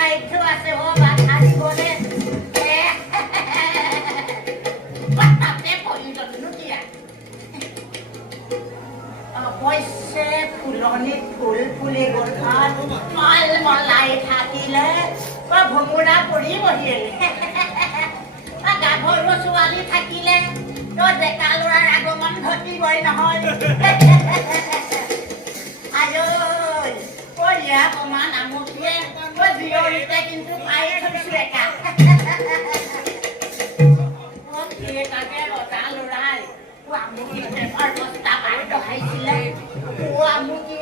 খাদ্য আছে ও ভাত খাইবনে তাতে পইণ্টনো কি অৱশ্যে ফুলনিত ফুল ফুলি গ'ল মল মলাই থাকিলে ভোমোৰা পৰিবহি গাভৰু ছোৱালী থাকিলে ডেকা ল'ৰাৰ আগমন ঘটিবই নহয় আই অকমান আমুকটোৱে জীয়ৰীতে কিন্তু পাই থৈছো একা তাকে ৰজা ল'ৰাই আমুকি পেপাৰ বস্তা পাই দহাইছিলে আমুকি